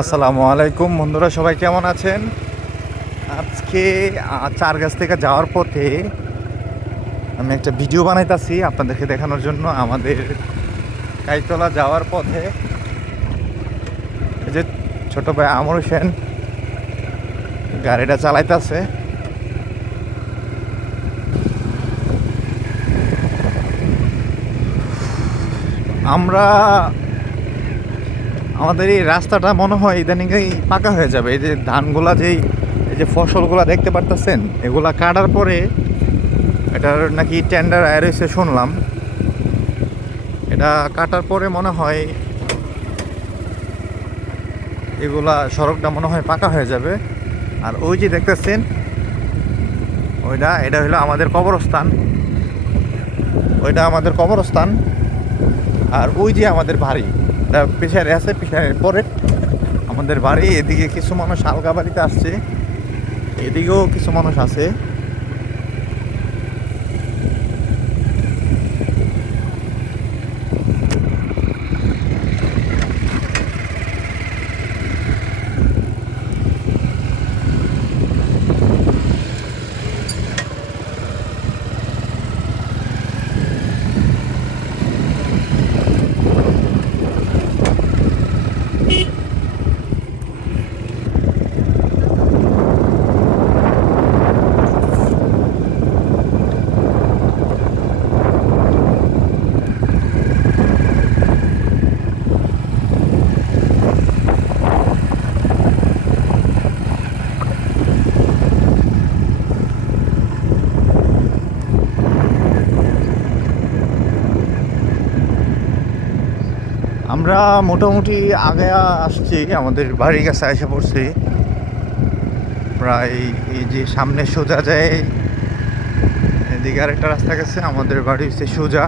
আসসালামু আলাইকুম বন্ধুরা, সবাই কেমন আছেন? আজকে চার গাছ থেকে যাওয়ার পথে আমি একটা ভিডিও বানাইতাছি আপনাদেরকে দেখানোর জন্য। আমাদের কাইতলা যাওয়ার পথে এই যে ছোট ভাই আমর হোসেন গাড়িটা চালাইতেছে। আমরা আমাদের এই রাস্তাটা মনে হয় ইদানিংই পাকা হয়ে যাবে। এই যে ধানগুলা এই যে ফসলগুলা দেখতে পারতেছেন, এগুলা কাটার পরে এটার নাকি টেন্ডার আয় রয়েছে শুনলাম। এটা কাটার পরে মনে হয় এগুলা সড়কটা মনে হয় পাকা হয়ে যাবে। আর ওই যে দেখতেছেন এটা হলো আমাদের কবরস্থান, ওইটা আমাদের কবরস্থান। আর ওই যে আমাদের বাড়ি, এটা পেছারে আছে, পেছারের পরে আমাদের বাড়ি। এদিকে কিছু মানুষ আলগা বাড়িতে আসছে, এদিকেও কিছু মানুষ আছে। আমরা মোটামুটি আগে আসছি, আমাদের বাড়ির কাছে এসে পড়ছি। প্রায় এই যে সামনে সোজা যায়, এদিকে আরেকটা রাস্তা গেছে, আমাদের বাড়ি হচ্ছে সোজা।